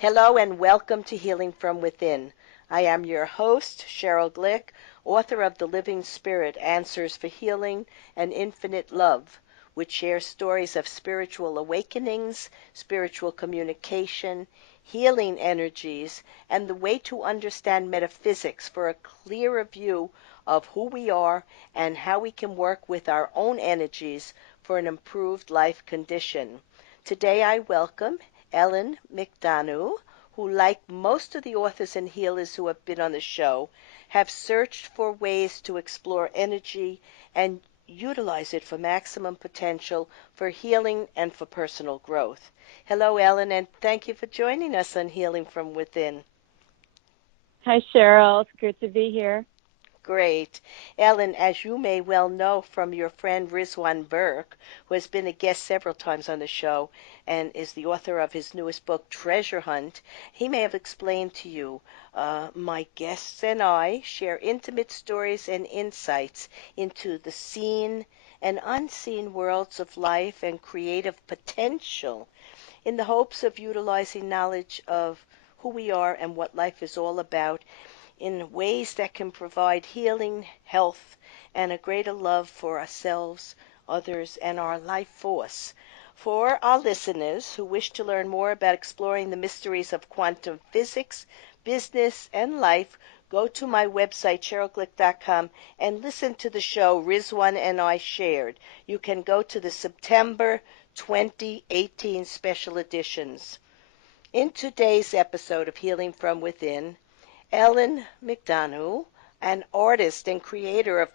Hello and welcome to Healing from Within. I am your host, Sheryl Glick, author of The Living Spirit, Answers for Healing and Infinite Love, which shares stories of spiritual awakenings, spiritual communication, healing energies, and the way to understand metaphysics for a clearer view of who we are and how we can work with our own energies for an improved life condition. Today I welcome Ellen Mc Donough, who, like most of the authors and healers who have been on the show, have searched for ways to explore energy and utilize it for maximum potential for healing and for personal growth. Hello, Ellen, and thank you for joining us on Healing from Within. Hi, Sheryl. It's good to be here. Great. Ellen, as you may well know from your friend Rizwan Burke, who has been a guest several times on the show and is the author of his newest book, Treasure Hunt, he may have explained to you, my guests and I share intimate stories and insights into the seen and unseen worlds of life and creative potential in the hopes of utilizing knowledge of who we are and what life is all about in ways that can provide healing, health, and a greater love for ourselves, others, and our life force. For our listeners who wish to learn more about exploring the mysteries of quantum physics, business, and life, go to my website, SherylGlick.com, and listen to the show Rizwan and I shared. You can go to the September 2018 special editions. In today's episode of Healing from Within, Ellen Mc Donough, an artist and creator of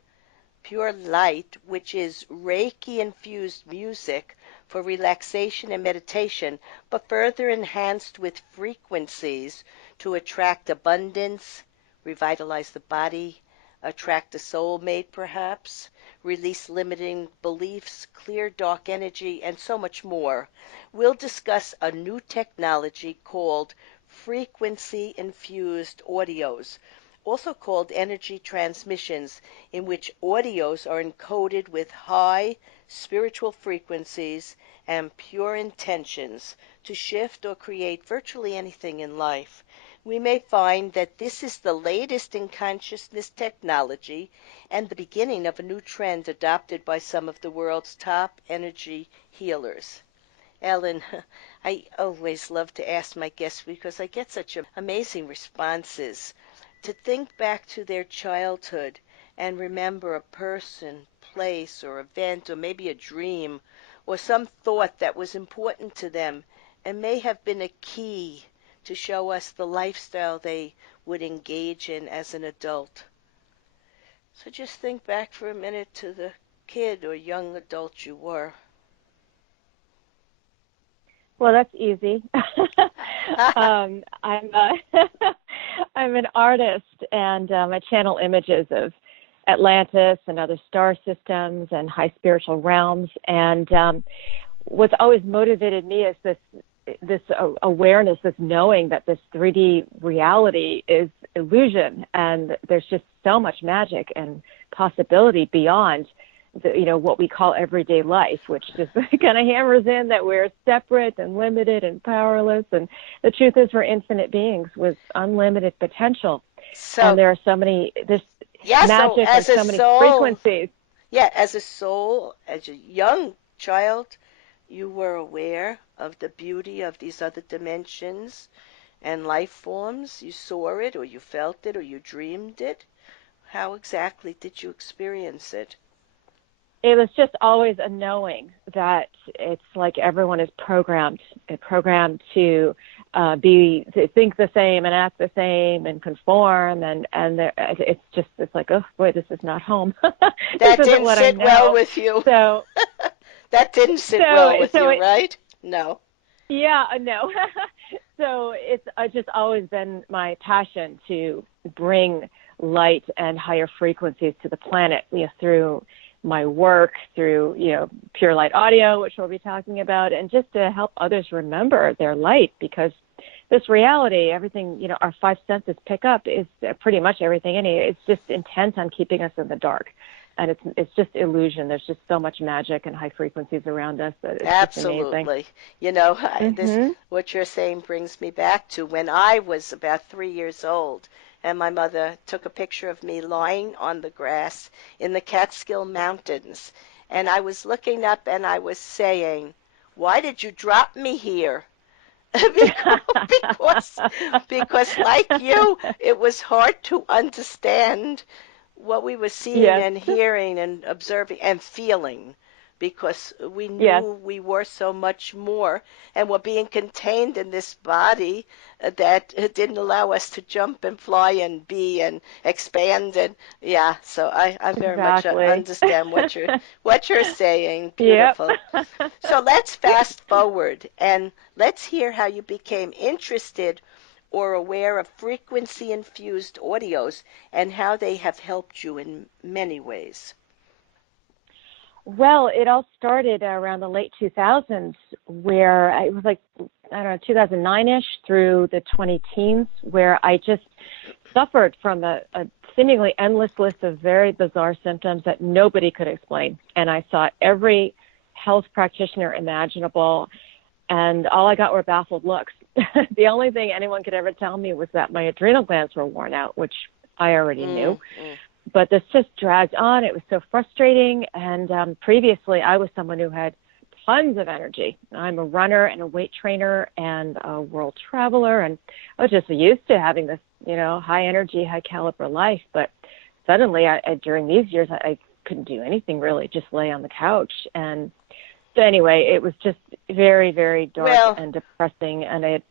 Pure Light, which is Reiki-infused music for relaxation and meditation, but further enhanced with frequencies to attract abundance, revitalize the body, attract a soulmate perhaps, release limiting beliefs, clear dark energy, and so much more. We'll discuss a new technology called frequency-infused audios, also called energy transmissions, in which audios are encoded with high spiritual frequencies and pure intentions to shift or create virtually anything in life. We may find that this is the latest in consciousness technology and the beginning of a new trend adopted by some of the world's top energy healers. Ellen, I always love to ask my guests because I get such amazing responses. To think back to their childhood and remember a person, place, or event, or maybe a dream, or some thought that was important to them and may have been a key to show us the lifestyle they would engage in as an adult. So just think back for a minute to the kid or young adult you were. Well, that's easy. I'm I'm an artist, and I channel images of Atlantis and other star systems and high spiritual realms. And what's always motivated me is this awareness, this knowing that this 3D reality is illusion, and there's just so much magic and possibility beyond what we call everyday life, which just kind of hammers in that we're separate and limited and powerless. And the truth is we're infinite beings with unlimited potential. And there are so many, magic and so many frequencies. Yeah, as a soul, as a young child, you were aware of the beauty of these other dimensions and life forms. You saw it, or you felt it, or you dreamed it. How exactly did you experience it? It was just always a knowing that it's like everyone is programmed to think the same and act the same and conform, and it's like, oh boy, this is not home. That didn't sit well with you. So that didn't sit well with you, right? No. Yeah, no. So it's just always been my passion to bring light and higher frequencies to the planet, through my work, through Pure Light Audio, which we'll be talking about, and just to help others remember their light, because this reality, everything our five senses pick up, is pretty much everything in it. It's just intent on keeping us in the dark. and it's just illusion. There's just so much magic and high frequencies around us that it's just amazing. Absolutely. You know, this Mhm. what you're saying brings me back to when I was about 3 years old, and my mother took a picture of me lying on the grass in the Catskill Mountains, and I was looking up and I was saying, "Why did you drop me here?" because because like you, it was hard to understand what we were seeing Yes. and hearing and observing and feeling because we Yes. knew we were so much more and were being contained in this body that it didn't allow us to jump and fly and be and expand and yeah, so I very much Exactly. understand what you're saying. Yep. Beautiful. So let's fast forward and let's hear how you became interested or aware of frequency-infused audios and how they have helped you in many ways. Well, it all started around the late 2000s, where it was like, I don't know, 2009-ish through the 20 teens, where I just suffered from a seemingly endless list of very bizarre symptoms that nobody could explain. And I saw every health practitioner imaginable, and all I got were baffled looks. The only thing anyone could ever tell me was that my adrenal glands were worn out, which I already knew. But this just dragged on. It was so frustrating. And previously, I was someone who had tons of energy. I'm a runner and a weight trainer and a world traveler, and I was just used to having this, high energy, high caliber life. But suddenly, during these years, I couldn't do anything really, just lay on the couch. And so anyway, it was just very, very dark and depressing, and I had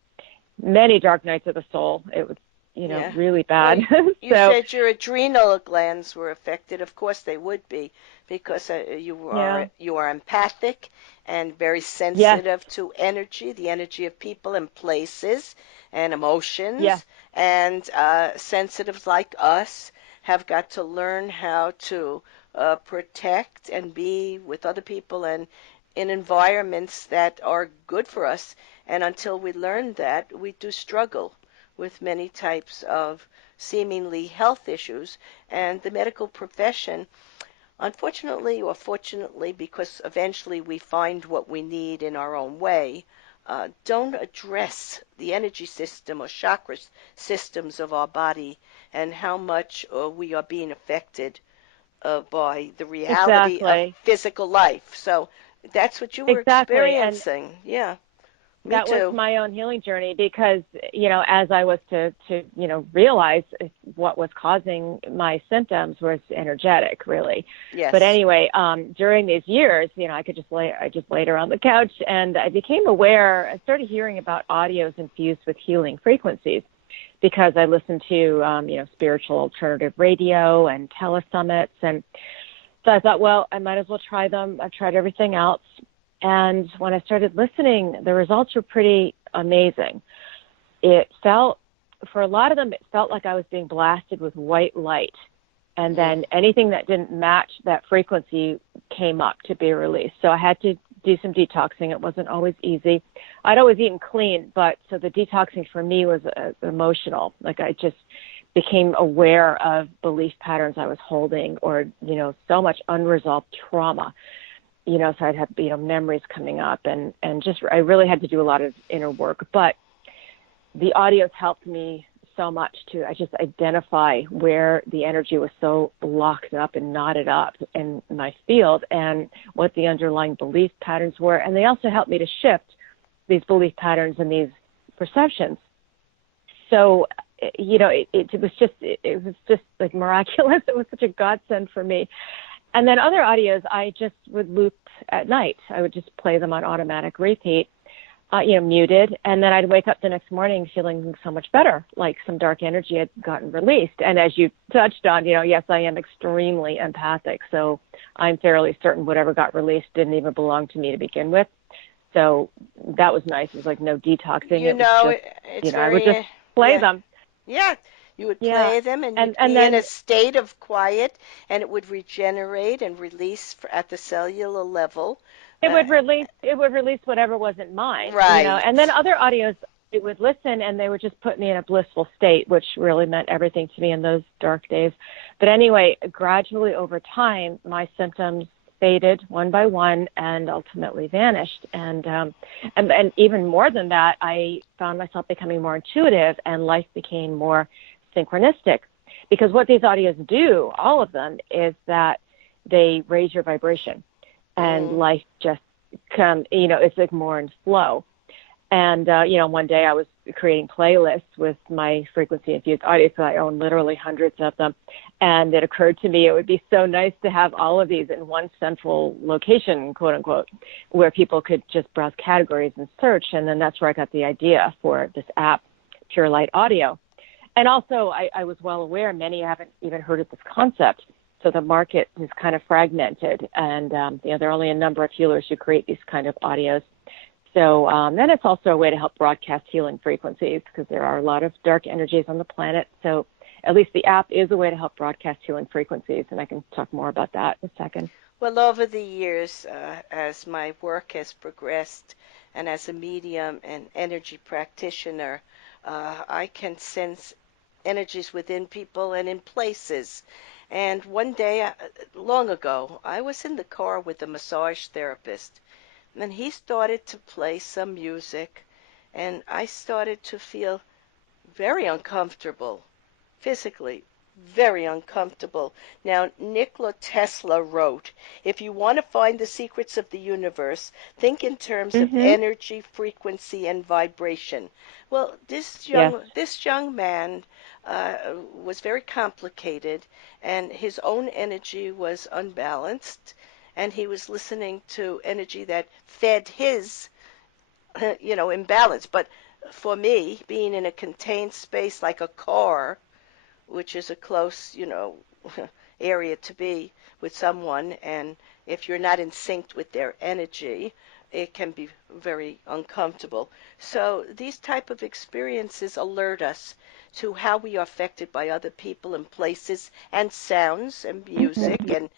many dark nights of the soul. It was, really bad. Well, you So, said your adrenal glands were affected. Of course, they would be because yeah, you are empathic and very yes, sensitive to energy, the energy of people and places and yes, emotions. And sensitives like us have got to learn how to protect and be with other people and in environments that are good for us. And until we learn that, we do struggle with many types of seemingly health issues. And the medical profession, unfortunately or fortunately, because eventually we find what we need in our own way, don't address the energy system or chakra systems of our body and how much we are being affected by the reality of exactly, physical life. So that's what you were exactly. And experiencing. Yeah, me that was too. my own healing journey because, as I was to realize what was causing my symptoms was energetic, really. But Yes. anyway, during these years, I just laid around the couch and I became aware, I started hearing about audios infused with healing frequencies because I listened to, spiritual alternative radio and telesummits. And so I thought, well, I might as well try them. I've tried everything else. And when I started listening, the results were pretty amazing. For a lot of them, it felt like I was being blasted with white light. And then anything that didn't match that frequency came up to be released. So I had to do some detoxing. It wasn't always easy. I'd always eaten clean, but so the detoxing for me was emotional. Like I just became aware of belief patterns I was holding or, so much unresolved trauma. So I'd have, memories coming up and just, I really had to do a lot of inner work, but the audios helped me so much to, I just identify where the energy was so locked up and knotted up in my field and what the underlying belief patterns were. And they also helped me to shift these belief patterns and these perceptions. So, it was just like miraculous. It was such a godsend for me. And then other audios, I just would loop at night. I would just play them on automatic repeat, muted. And then I'd wake up the next morning feeling so much better, like some dark energy had gotten released. And as you touched on, yes, I am extremely empathic. So I'm fairly certain whatever got released didn't even belong to me to begin with. So that was nice. It was like no detoxing. It was just, It's I would just very, play yeah, them. yeah. You would Yeah. play them and you'd And be in a then state of quiet and it would regenerate and release at the cellular level. it Uh, would release whatever wasn't mine, right. and then other audios would listen, and they would just put me in a blissful state, which really meant everything to me in those dark days. But anyway, gradually over time, my symptoms faded one by one and ultimately vanished. And even more than that, I found myself becoming more intuitive, and life became more synchronistic. Because what these audios do, all of them, is that they raise your vibration, and life just it's like more in flow. And, one day I was creating playlists with my frequency-infused audio, so I own literally hundreds of them. And it occurred to me it would be so nice to have all of these in one central location, quote unquote, where people could just browse categories and search. And then that's where I got the idea for this app, Pure Light Audio. And also, I was well aware many haven't even heard of this concept. So the market is kind of fragmented, and there are only a number of healers who create these kind of audios. So then it's also a way to help broadcast healing frequencies, because there are a lot of dark energies on the planet. So at least the app is a way to help broadcast healing frequencies, and I can talk more about that in a second. Well, over the years, as my work has progressed, and as a medium and energy practitioner, I can sense energies within people and in places. And one day, long ago, I was in the car with a massage therapist, and he started to play some music, and I started to feel very uncomfortable, physically very uncomfortable. Now, Nikola Tesla wrote, if you want to find the secrets of the universe, think in terms of energy, frequency, and vibration. Well, this young man was very complicated, and his own energy was unbalanced, and he was listening to energy that fed his imbalance. But for me, being in a contained space like a car, which is a close, area to be with someone, and if you're not in sync with their energy, it can be very uncomfortable. So these type of experiences alert us to how we are affected by other people and places and sounds and music and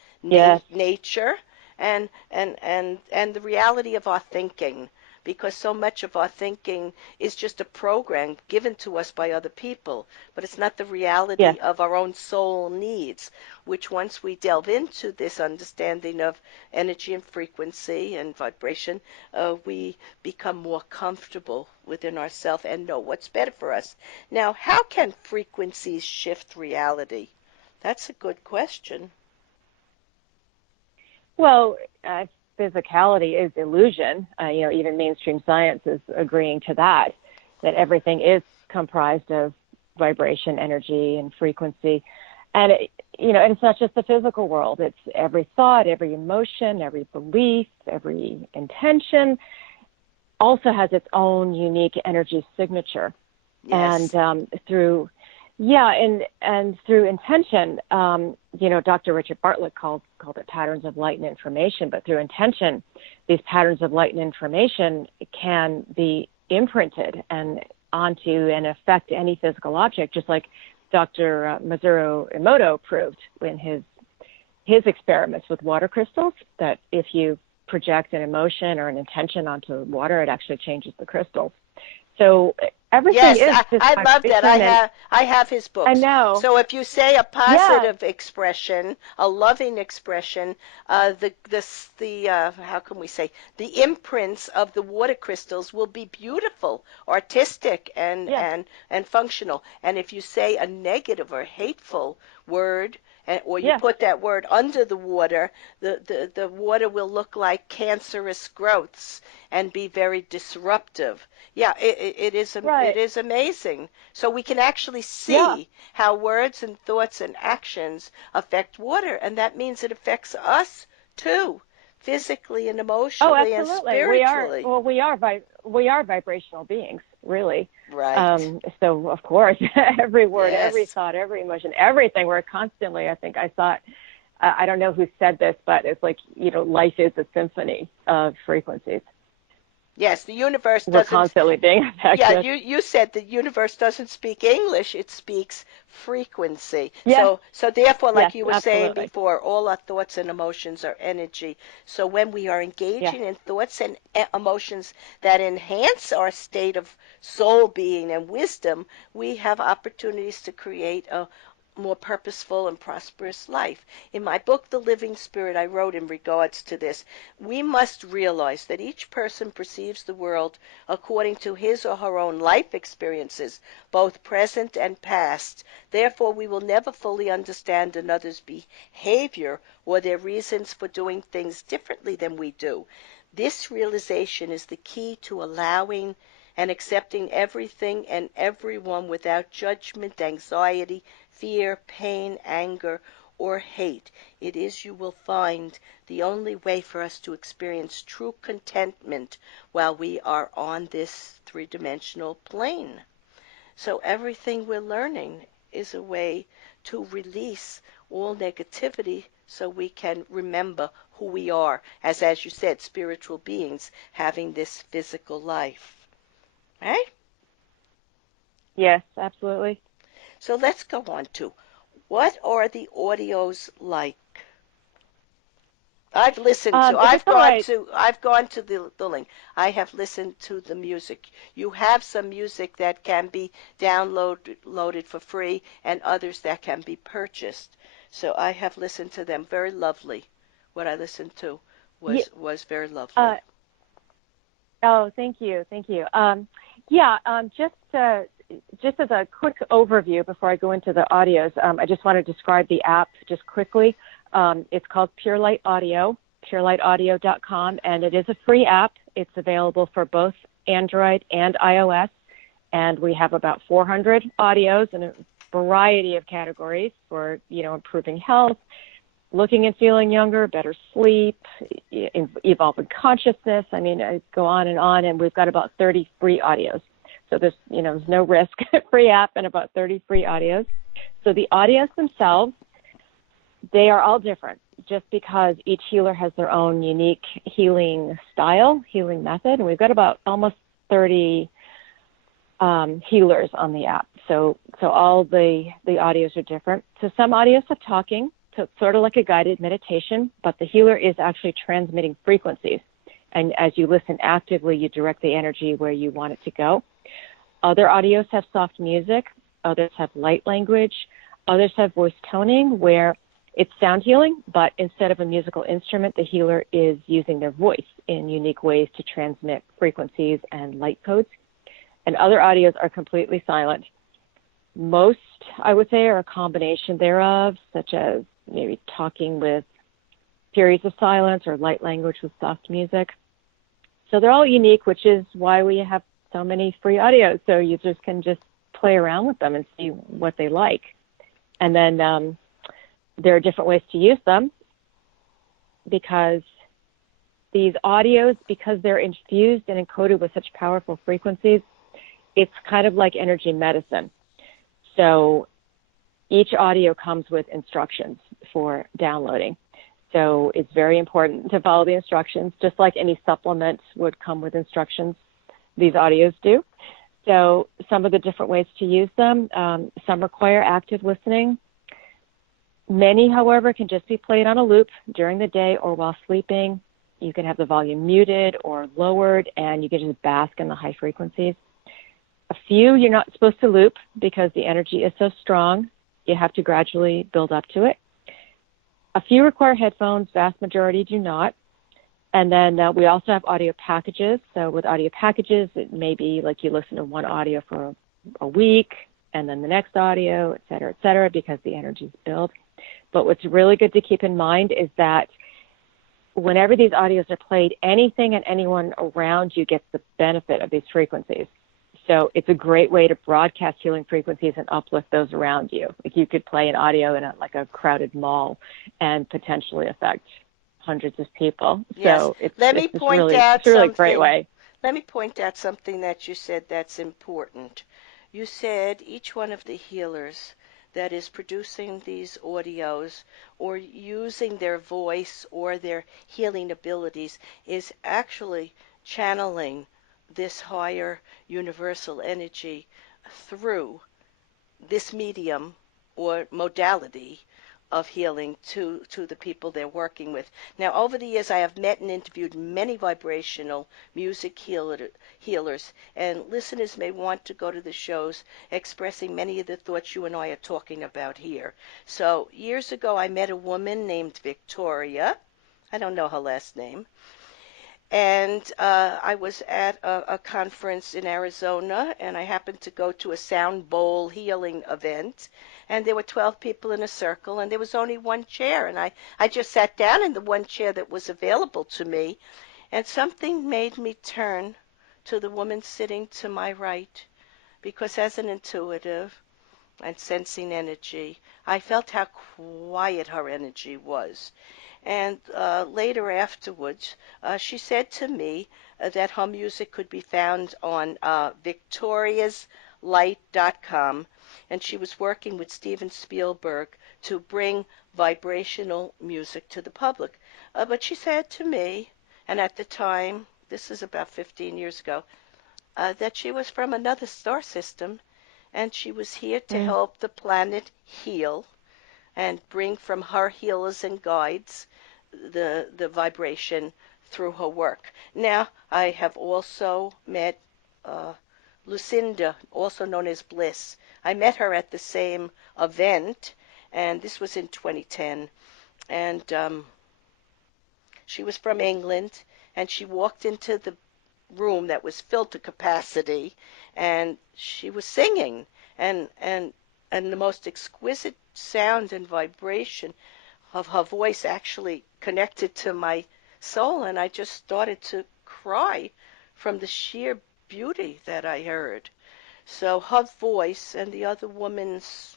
nature and the reality of our thinking, because so much of our thinking is just a program given to us by other people, but it's not the reality of our own soul needs, which once we delve into this understanding of energy and frequency and vibration, we become more comfortable within ourselves and know what's better for us. Now, how can frequencies shift reality? That's a good question. Well, physicality is illusion. Even mainstream science is agreeing to that everything is comprised of vibration, energy, and frequency. And, and it's not just the physical world. It's every thought, every emotion, every belief, every intention also has its own unique energy signature. Yes. And through intention, Dr. Richard Bartlett called it patterns of light and information, but through intention, these patterns of light and information can be imprinted and onto and affect any physical object, just like Dr. Masaru Emoto proved in his experiments with water crystals, that if you project an emotion or an intention onto water, it actually changes the crystals. So everything is just I love that. I have his books. I know. So if you say a positive expression, a loving expression, how can we say, the imprints of the water crystals will be beautiful, artistic, and functional. And if you say a negative or hateful word, or you put that word under the water, the water will look like cancerous growths and be very disruptive. Yeah, it is amazing. So we can actually see how words and thoughts and actions affect water, and that means it affects us too, physically and emotionally and spiritually. We are vibrational beings, really. Right. So of course, every word, every thought, every emotion, everything. We're constantly. I think I thought. I don't know who said this, but it's like life is a symphony of frequencies. Yes, the universe we're doesn't. constantly being Yeah, affected. you said the universe doesn't speak English, it speaks frequency. Yes, So therefore, yes, like you were saying absolutely. before, all our thoughts and emotions are energy. So when we are Yes, engaging in thoughts and emotions that enhance our state of soul being and wisdom, we have opportunities to create a more purposeful and prosperous life. In my book, The Living Spirit, I wrote in regards to this, we must realize that each person perceives the world according to his or her own life experiences, both present and past. Therefore, we will never fully understand another's behavior or their reasons for doing things differently than we do. This realization is the key to allowing and accepting everything and everyone without judgment, anxiety, fear, pain, anger, or hate. It is, you will find, the only way for us to experience true contentment while we are on this three-dimensional plane. So everything we're learning is a way to release all negativity so we can remember who we are as you said, spiritual beings having this physical life. Right? yes, absolutely. So let's go on to what are the audios like? I've listened to, If it's all right, I've gone to the link. I have listened to the music. You have some music that can be loaded for free and others that can be purchased. So I have listened to them. Very lovely. What I listened to yeah, was very uh, lovely. oh, thank you, thank you. Yeah, just as a quick overview before I go into the audios, I just want to describe the app just quickly. It's called Pure Light Audio, purelightaudio.com, and it is a free app. It's available for both Android and iOS, and we have about 400 audios in a variety of categories for, improving health, looking and feeling younger, better sleep, evolving consciousness. I mean, I go on, and we've got about 30 free audios. So there's no risk, free app and about 30 free audios. So the audios themselves, they are all different just because each healer has their own unique healing style, healing method. And we've got about almost 30 healers on the app. So all the audios are different. So some audios have talking, so it's sort of like a guided meditation, but the healer is actually transmitting frequencies. And as you listen actively, you direct the energy where you want it to go. Other audios have soft music. Others have light language. Others have voice toning where it's sound healing, but instead of a musical instrument, the healer is using their voice in unique ways to transmit frequencies and light codes. And other audios are completely silent. Most, I would say, are a combination thereof, such as maybe talking with periods of silence or light language with soft music. So they're all unique, which is why we have so many free audios. So users can just play around with them and see what they like. And then there are different ways to use them because these audios, because they're infused and encoded with such powerful frequencies, it's kind of like energy medicine. So each audio comes with instructions for downloading. So it's very important to follow the instructions, just like any supplement would come with instructions. These audios do. So some of the different ways to use them, some require active listening. Many, however, can just be played on a loop during the day or while sleeping. You can have the volume muted or lowered, and you can just bask in the high frequencies. A few you're not supposed to loop because the energy is so strong. You have to gradually build up to it. A few require headphones. Vast majority do not. And then we also have audio packages. So with audio packages, it may be like you listen to one audio for a week and then the next audio, et cetera, because the energies build. But what's really good to keep in mind is that whenever these audios are played, anything and anyone around you gets the benefit of these frequencies. So it's a great way to broadcast healing frequencies and uplift those around you. Like you could play an audio in a crowded mall and potentially affect hundreds of people. Yes. So it's Let me this point really out it's a really great something. way. Let me point out something that you said that's important. You said each one of the healers that is producing these audios or using their voice or their healing abilities is actually channeling this higher universal energy through this medium or modality of healing to the people they're working with. Now, over the years, I have met and interviewed many vibrational music healers, and listeners may want to go to the shows expressing many of the thoughts you and I are talking about here. So, years ago, I met a woman named Victoria. I don't know her last name. And I was at a conference in Arizona, and I happened to go to a sound bowl healing event, and there were 12 people in a circle, and there was only one chair, and I just sat down in the one chair that was available to me, and something made me turn to the woman sitting to my right, because as an intuitive and sensing energy, I felt how quiet her energy was. And later afterwards, she said to me that her music could be found on victoriaslight.com, and she was working with Steven Spielberg to bring vibrational music to the public. But she said to me, and at the time, this is about 15 years ago, that she was from another star system, and she was here to help the planet heal and bring from her healers and guides the vibration through her work. Now, I have also met Lucinda, also known as Bliss. I met her at the same event, and this was in 2010. And she was from England, and she walked into the room that was filled to capacity, and she was singing, and the most exquisite sound and vibration of her voice actually connected to my soul, and I just started to cry from the sheer beauty that I heard. So her voice and the other woman's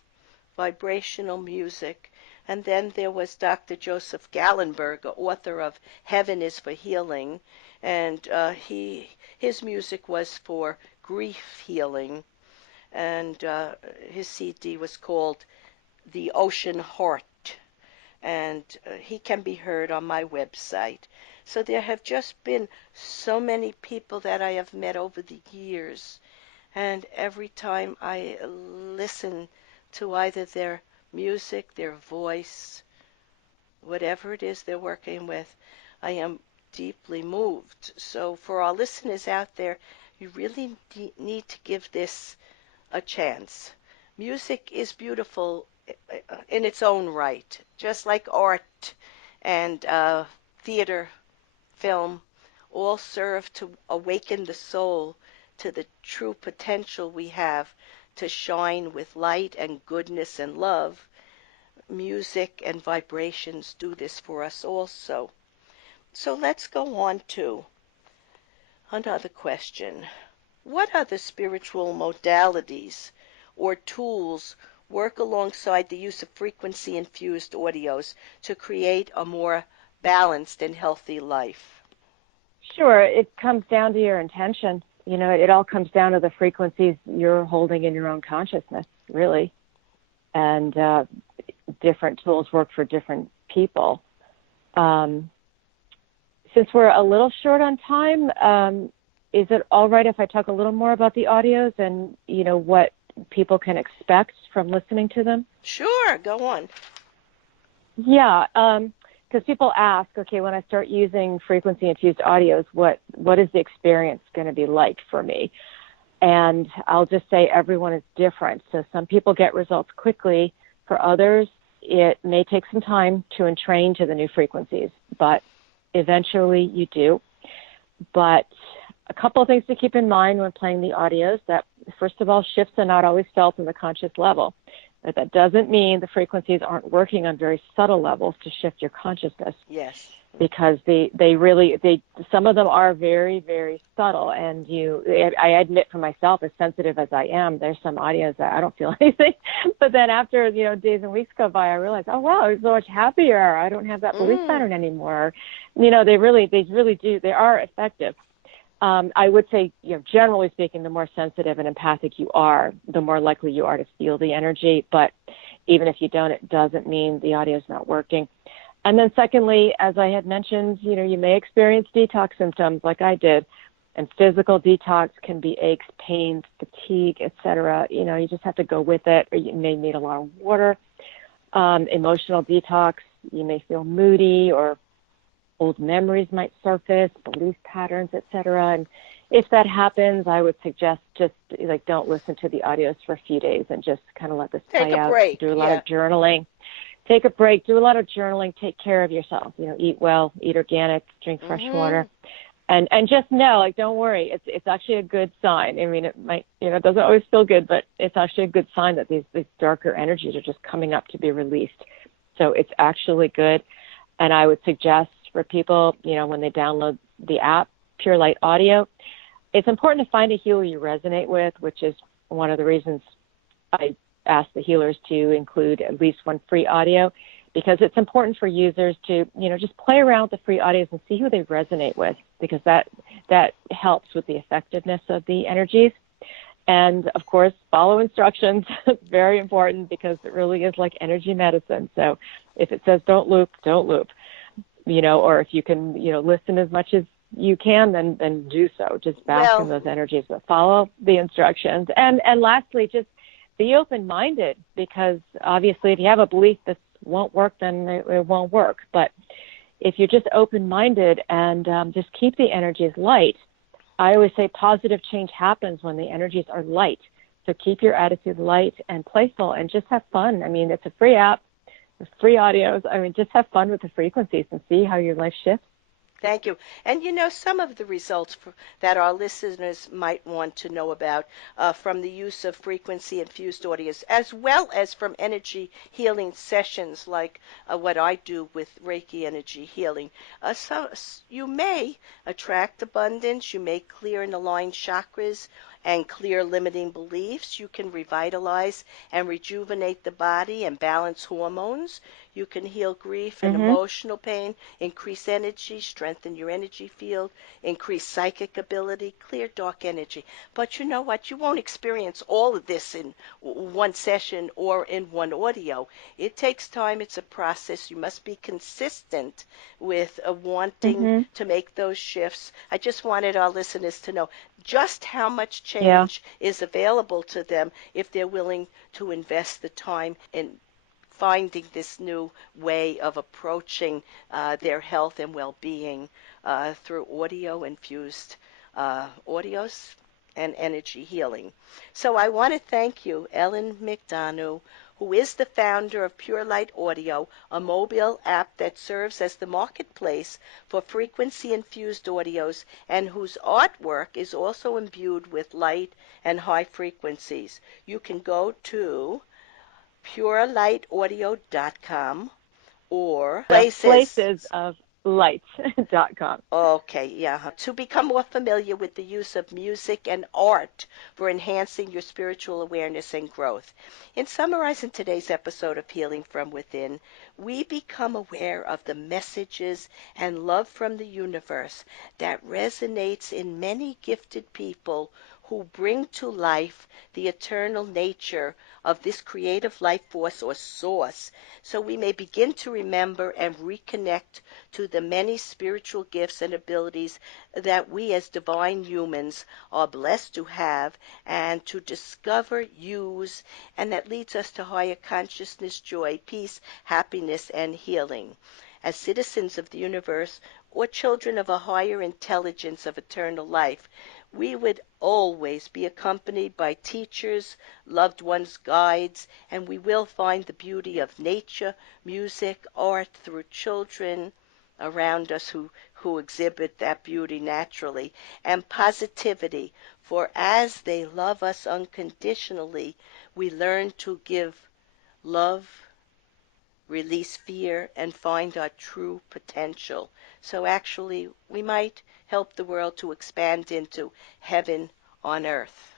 vibrational music. And then there was Dr. Joseph Gallenberg, author of Heaven is for Healing, and his music was for grief healing, and his CD was called The Ocean Heart, and he can be heard on my website. So there have just been so many people that I have met over the years, and every time I listen to either their music, their voice, whatever it is they're working with, I am deeply moved. So for our listeners out there, you really need to give this a chance. Music is beautiful in its own right, just like art and theater, film, all serve to awaken the soul to the true potential we have to shine with light and goodness and love. Music and vibrations do this for us also. So let's go on to another question. What other spiritual modalities or tools work alongside the use of frequency-infused audios to create a more balanced and healthy life? Sure. It comes down to your intention. You know, it all comes down to the frequencies you're holding in your own consciousness, really. And different tools work for different people. Since we're a little short on time, is it all right if I talk a little more about the audios and, you know, what people can expect from listening to them? Sure, go on. Yeah, because people ask, okay, when I start using frequency-infused audios, what is the experience going to be like for me? And I'll just say everyone is different. So some people get results quickly. For others, it may take some time to entrain to the new frequencies, but eventually you do. But a couple of things to keep in mind when playing the audios: that, first of all, shifts are not always felt on the conscious level. But that doesn't mean the frequencies aren't working on very subtle levels to shift your consciousness. Yes. Because they some of them are very, very subtle. And I admit for myself, as sensitive as I am, there's some audios that I don't feel anything. But then after, days and weeks go by, I realize, oh, wow, I'm so much happier. I don't have that belief pattern anymore. They really do. They are effective. I would say, generally speaking, the more sensitive and empathic you are, the more likely you are to feel the energy. But even if you don't, it doesn't mean the audio is not working. And then secondly, as I had mentioned, you may experience detox symptoms like I did. And physical detox can be aches, pains, fatigue, etc. You just have to go with it, or you may need a lot of water. Emotional detox, you may feel moody, or old memories might surface, belief patterns, etc. And if that happens, I would suggest just don't listen to the audios for a few days and just kind of let this Take play a out. break. Do a lot of journaling. Take a break. Do a lot of journaling. Take care of yourself. Eat well, eat organic, drink fresh water. And just know, don't worry, it's actually a good sign. I mean, it might, it doesn't always feel good, but it's actually a good sign that these darker energies are just coming up to be released. So it's actually good. And I would suggest for people, when they download the app, Pure Light Audio, it's important to find a healer you resonate with, which is one of the reasons I ask the healers to include at least one free audio, because it's important for users to, just play around with the free audios and see who they resonate with, because that helps with the effectiveness of the energies. And, of course, follow instructions. It's very important, because it really is like energy medicine. So if it says don't loop, or if you can, listen as much as you can, then do so. Just bask in those energies, but follow the instructions. And lastly, just be open-minded, because obviously if you have a belief this won't work, then it won't work. But if you're just open-minded and just keep the energies light, I always say positive change happens when the energies are light. So keep your attitude light and playful and just have fun. I mean, it's a free app, it's free audios. I mean, just have fun with the frequencies and see how your life shifts. Thank you. And some of the results that our listeners might want to know about from the use of frequency-infused audios, as well as from energy healing sessions like what I do with Reiki energy healing. So you may attract abundance, you may clear and align chakras and clear limiting beliefs. You can revitalize and rejuvenate the body and balance hormones. You can heal grief and emotional pain, increase energy, strengthen your energy field, increase psychic ability, clear dark energy. But you know what? You won't experience all of this in one session or in one audio. It takes time. It's a process. You must be consistent with wanting to make those shifts. I just wanted our listeners to know just how much change is available to them if they're willing to invest the time in finding this new way of approaching their health and well-being through audio-infused audios and energy healing. So I want to thank you, Ellen Mc Donough, who is the founder of Pure Light Audio, a mobile app that serves as the marketplace for frequency-infused audios and whose artwork is also imbued with light and high frequencies. You can go to purelight.audio.com or placesoflight.com. Okay, to become more familiar with the use of music and art for enhancing your spiritual awareness and growth. In summarizing today's episode of Healing from Within, we become aware of the messages and love from the universe that resonates in many gifted people who bring to life the eternal nature of this creative life force or source, so we may begin to remember and reconnect to the many spiritual gifts and abilities that we as divine humans are blessed to have and to discover, use, and that leads us to higher consciousness, joy, peace, happiness, and healing. As citizens of the universe or children of a higher intelligence of eternal life, we would always be accompanied by teachers, loved ones, guides, and we will find the beauty of nature, music, art through children around us who exhibit that beauty naturally, and positivity, for as they love us unconditionally, we learn to give love, release fear, and find our true potential. So actually, we might help the world to expand into heaven on earth.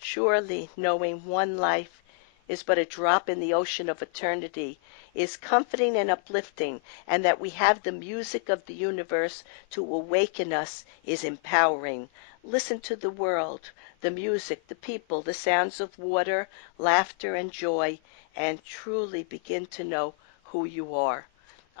Surely, knowing one life is but a drop in the ocean of eternity is comforting and uplifting, and that we have the music of the universe to awaken us is empowering. Listen to the world, the music, the people, the sounds of water, laughter, and joy, and truly begin to know who you are.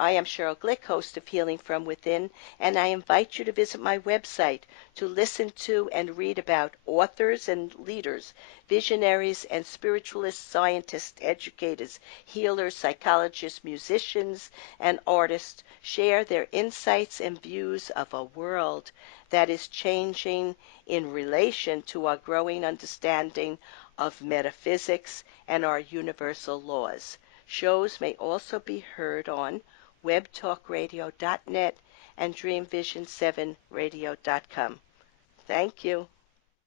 I am Sheryl Glick, host of Healing from Within, and I invite you to visit my website to listen to and read about authors and leaders, visionaries and spiritualists, scientists, educators, healers, psychologists, musicians, and artists share their insights and views of a world that is changing in relation to our growing understanding of metaphysics and our universal laws. Shows may also be heard on webtalkradio.net and dreamvision7radio.com. Thank you.